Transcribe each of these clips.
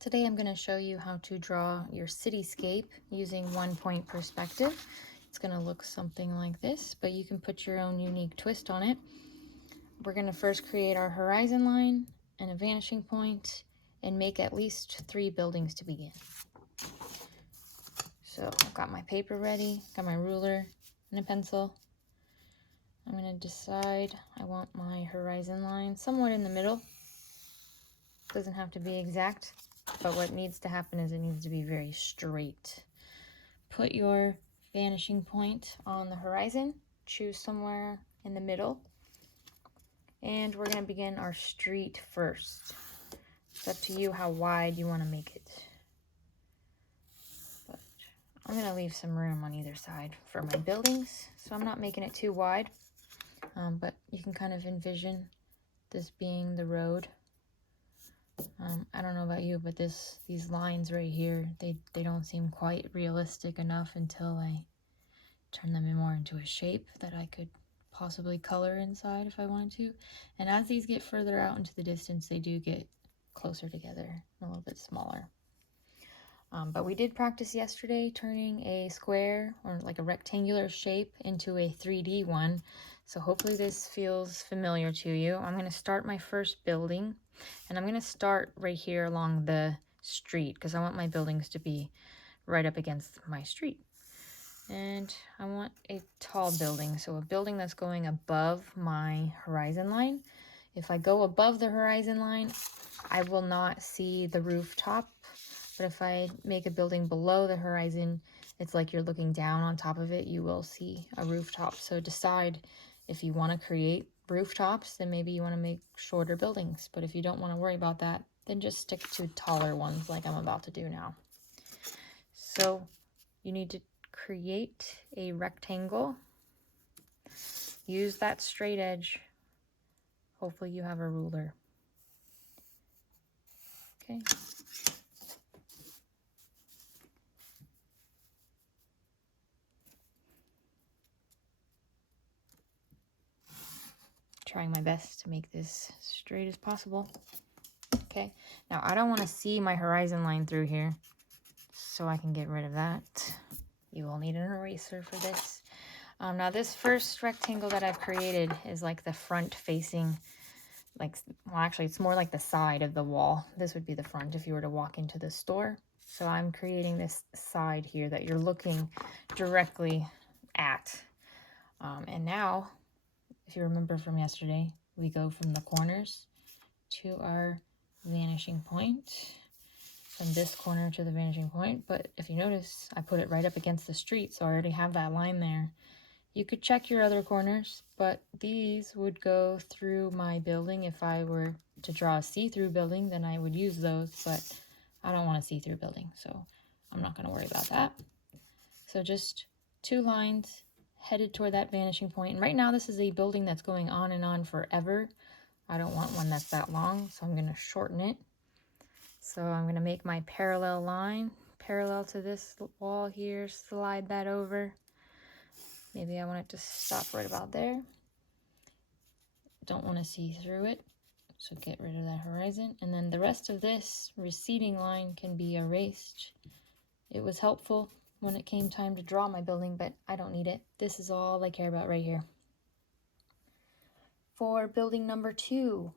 Today I'm going to show you how to draw your cityscape using 1-point perspective. It's going to look something like this, but you can put your own unique twist on it. We're going to first create our horizon line and a vanishing point and make at least 3 buildings to begin. So I've got my paper ready, got my ruler and a pencil. I'm going to decide I want my horizon line somewhat in the middle. Doesn't have to be exact, but what needs to happen is it needs to be very straight. Put your vanishing point on the horizon, choose somewhere in the middle, and we're going to begin our street first. It's up to you how wide you want to make it. But I'm going to leave some room on either side for my buildings, so I'm not making it too wide, but you can kind of envision this being the road. I don't know about you, but these lines right here, they don't seem quite realistic enough until I turn them more into a shape that I could possibly color inside if I wanted to. And as these get further out into the distance, they do get closer together, a little bit smaller. But we did practice yesterday turning a square or like a rectangular shape into a 3D one. So hopefully this feels familiar to you. I'm going to start my first building, and I'm going to start right here along the street because I want my buildings to be right up against my street. And I want a tall building, so a building that's going above my horizon line. If I go above the horizon line, I will not see the rooftop. But if I make a building below the horizon, it's like you're looking down on top of it, you will see a rooftop. So decide if you want to create rooftops, then maybe you want to make shorter buildings. But if you don't want to worry about that, then just stick to taller ones like I'm about to do now. So you need to create a rectangle. Use that straight edge. Hopefully you have a ruler. Okay. Trying my best to make this straight as possible. Okay, now I don't want to see my horizon line through here, so I can get rid of that. You will need an eraser for this. Now this first rectangle that I've created is like the front facing, well actually it's more like the side of the wall. This would be the front if you were to walk into the store. So I'm creating this side here that you're looking directly at. And now, if you remember from yesterday, we go from the corners to our vanishing point, from this corner to the vanishing point. But if you notice, I put it right up against the street, so I already have that line there. You could check your other corners, but these would go through my building. If I were to draw a see-through building, then I would use those, but I don't want a see-through building, so I'm not going to worry about that. So just 2 lines headed toward that vanishing point. And right now this is a building that's going on and on forever. I don't want one that's that long, so I'm going to shorten it. So I'm going to make my parallel line parallel to this wall here, slide that over. Maybe I want it to stop right about there. Don't want to see through it, so get rid of that horizon. And then the rest of this receding line can be erased. It was helpful when it came time to draw my building, but I don't need it. This is all I care about right here. For building number 2,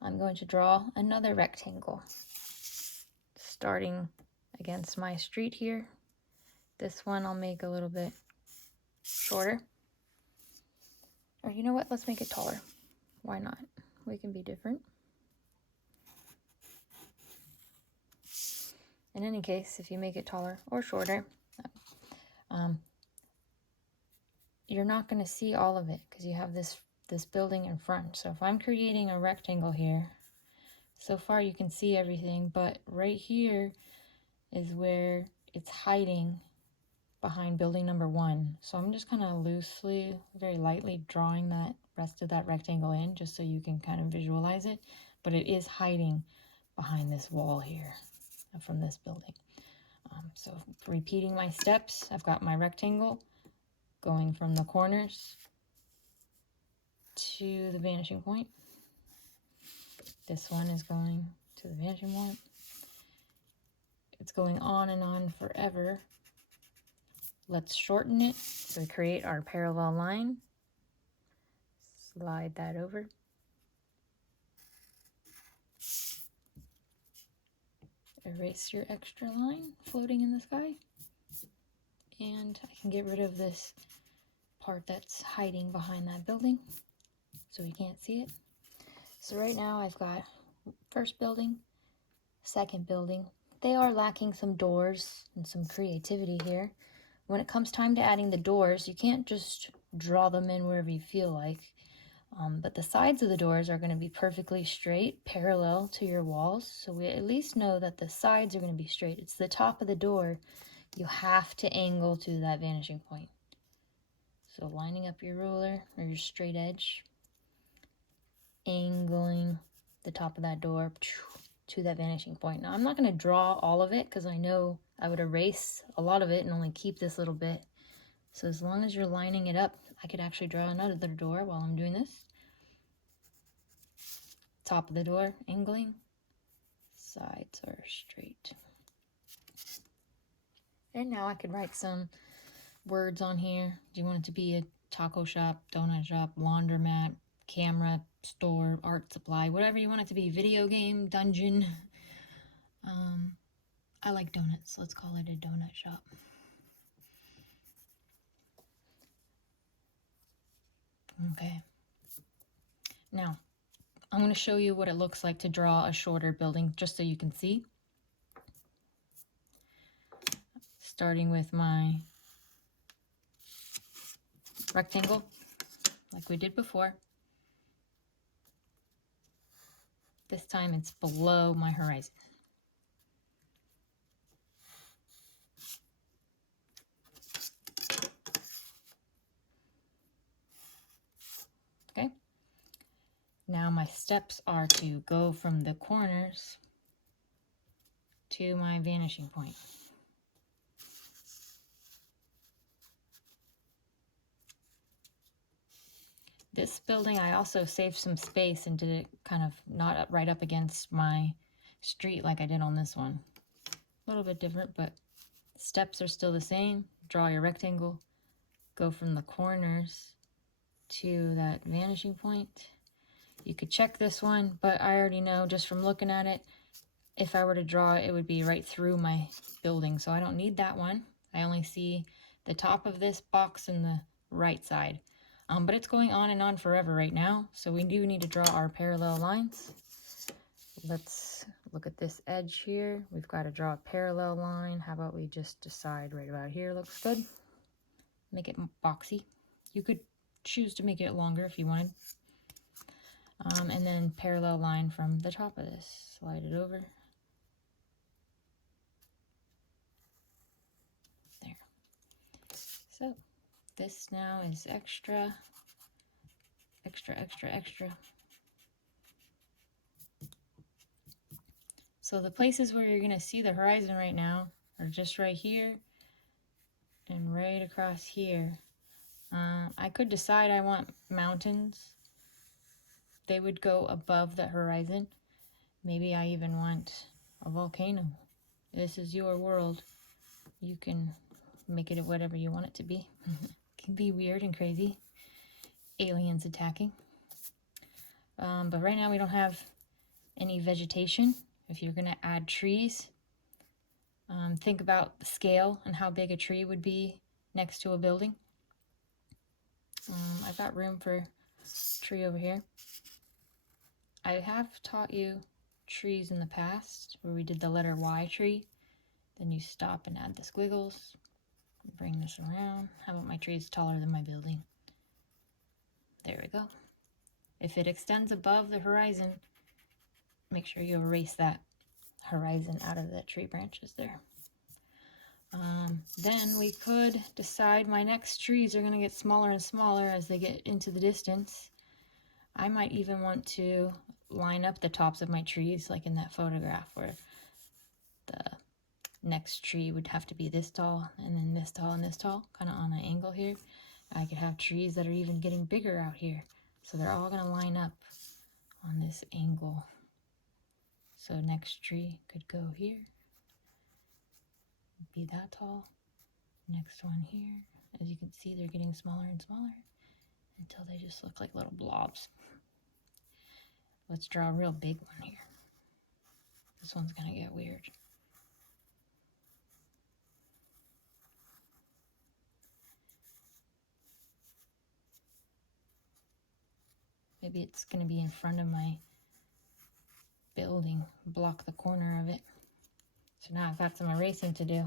I'm going to draw another rectangle, starting against my street here. This one I'll make a little bit shorter. Or you know what? Let's make it taller. Why not? We can be different. In any case, if you make it taller or shorter, you're not going to see all of it because you have this building in front. So if I'm creating a rectangle here, so far you can see everything, but right here is where it's hiding behind building number 1. So I'm just kind of loosely, very lightly drawing that rest of that rectangle in just so you can kind of visualize it, but it is hiding behind this wall here from this building. So repeating my steps, I've got my rectangle going from the corners to the vanishing point. This one is going to the vanishing point. It's going on and on forever. Let's shorten it. So we create our parallel line. Slide that over. Erase your extra line floating in the sky. And I can get rid of this part that's hiding behind that building so you can't see it. So right now I've got first building, second building. They are lacking some doors and some creativity here. When it comes time to adding the doors, you can't just draw them in wherever you feel like. But the sides of the doors are going to be perfectly straight, parallel to your walls. So we at least know that the sides are going to be straight. It's the top of the door. You have to angle to that vanishing point. So lining up your ruler or your straight edge, angling the top of that door to that vanishing point. Now I'm not going to draw all of it because I know I would erase a lot of it and only keep this little bit. So as long as you're lining it up, I could actually draw another door while I'm doing this. Top of the door, angling. Sides are straight. And now I could write some words on here. Do you want it to be a taco shop, donut shop, laundromat, camera, store, art supply, whatever you want it to be, video game, dungeon. I like donuts. Let's call it a donut shop. Okay. Now, I'm going to show you what it looks like to draw a shorter building just so you can see. Starting with my rectangle, like we did before. This time it's below my horizon. Okay. Now my steps are to go from the corners to my vanishing point. This building, I also saved some space and did it kind of not right up against my street like I did on this one. A little bit different, but steps are still the same. Draw your rectangle, go from the corners to that vanishing point. You could check this one, but I already know just from looking at it, if I were to draw it, it would be right through my building, so I don't need that one. I only see the top of this box and the right side. But it's going on and on forever right now, so we do need to draw our parallel lines. Let's look at this edge here. We've got to draw a parallel line. How about we just decide right about here looks good? Make it boxy. You could choose to make it longer if you wanted. And then parallel line from the top of this. Slide it over. There. So this now is extra, extra, extra, extra. So the places where you're going to see the horizon right now are just right here and right across here. I could decide I want mountains. They would go above the horizon. Maybe I even want a volcano. This is your world. You can make it whatever you want it to be. It can be weird and crazy. Aliens attacking. But right now we don't have any vegetation. If you're going to add trees, think about the scale and how big a tree would be next to a building. I've got room for a tree over here. I have taught you trees in the past where we did the letter Y tree. Then you stop and add the squiggles. Bring this around. How about my tree's taller than my building? There we go. If it extends above the horizon, make sure you erase that horizon out of the tree branches there. Then we could decide my next trees are going to get smaller and smaller as they get into the distance. I might even want to line up the tops of my trees like in that photograph where the next tree would have to be this tall and then this tall and this tall, kind of on an angle here. I could have trees that are even getting bigger out here. So they're all going to line up on this angle. So next tree could go here. be that tall. Next one here. As you can see, they're getting smaller and smaller until they just look like little blobs. Let's draw a real big one here. This one's gonna get weird. Maybe it's gonna be in front of my building, block the corner of it. So now I've got some erasing to do.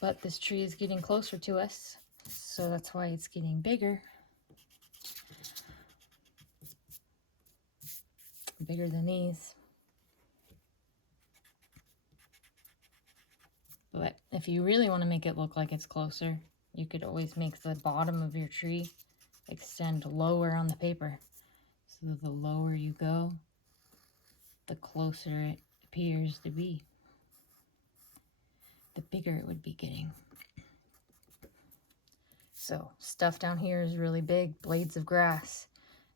But this tree is getting closer to us, so that's why it's getting bigger. Bigger than these. But if you really want to make it look like it's closer, you could always make the bottom of your tree extend lower on the paper. So that the lower you go, the closer it appears to be. The bigger it would be getting. So stuff down here is really big, blades of grass,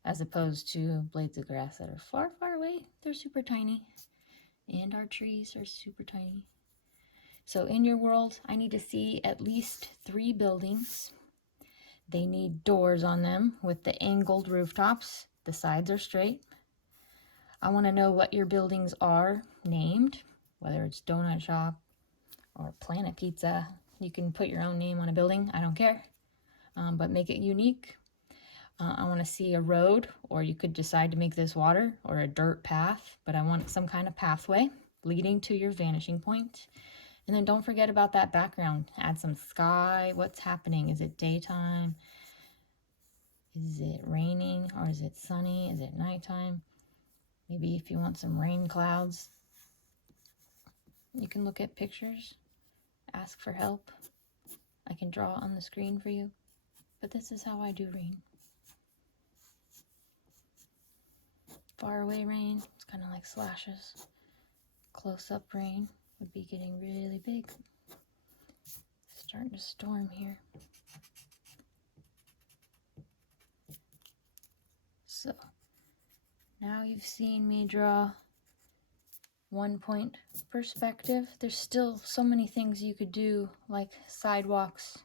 as opposed to blades of grass that are far, far away. They're super tiny. And our trees are super tiny. So in your world, I need to see at least 3 buildings. They need doors on them with the angled rooftops. The sides are straight. I want to know what your buildings are named, whether it's Donut Shop or Planet Pizza. You can put your own name on a building. I don't care. But make it unique. I want to see a road, or you could decide to make this water or a dirt path, but I want some kind of pathway leading to your vanishing point. And then don't forget about that background. Add some sky. What's happening? Is it daytime? Is it raining or is it sunny? Is it nighttime? Maybe if you want some rain clouds, you can look at pictures, ask for help. I can draw on the screen for you, but this is how I do rain. Far away rain, it's kind of like slashes. Close up rain would be getting really big. Starting to storm here. So now you've seen me draw 1-point perspective. There's still so many things you could do, like sidewalks.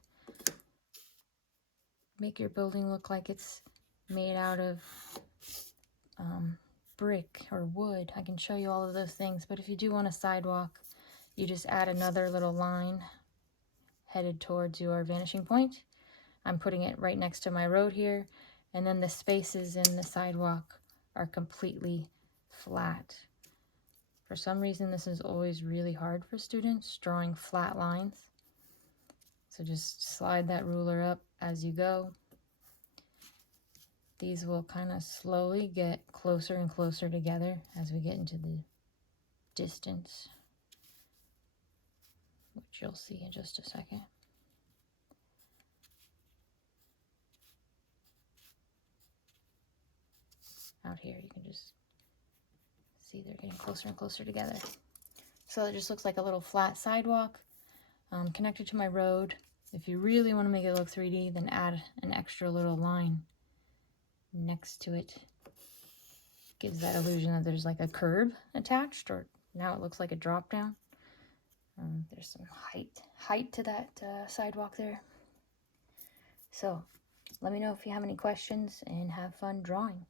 Make your building look like it's made out of brick or wood. I can show you all of those things, but if you do want a sidewalk, you just add another little line headed towards your vanishing point. I'm putting it right next to my road here, and then the spaces in the sidewalk are completely flat. For some reason, this is always really hard for students, drawing flat lines. So just slide that ruler up as you go. These will kind of slowly get closer and closer together as we get into the distance, which you'll see in just a second. Out here, you can just see they're getting closer and closer together. So it just looks like a little flat sidewalk connected to my road. If you really want to make it look 3D, then add an extra little line next to it. Gives that illusion that there's like a curb attached, or now it looks like a drop down. There's some height to that sidewalk there. So let me know if you have any questions, and have fun drawing.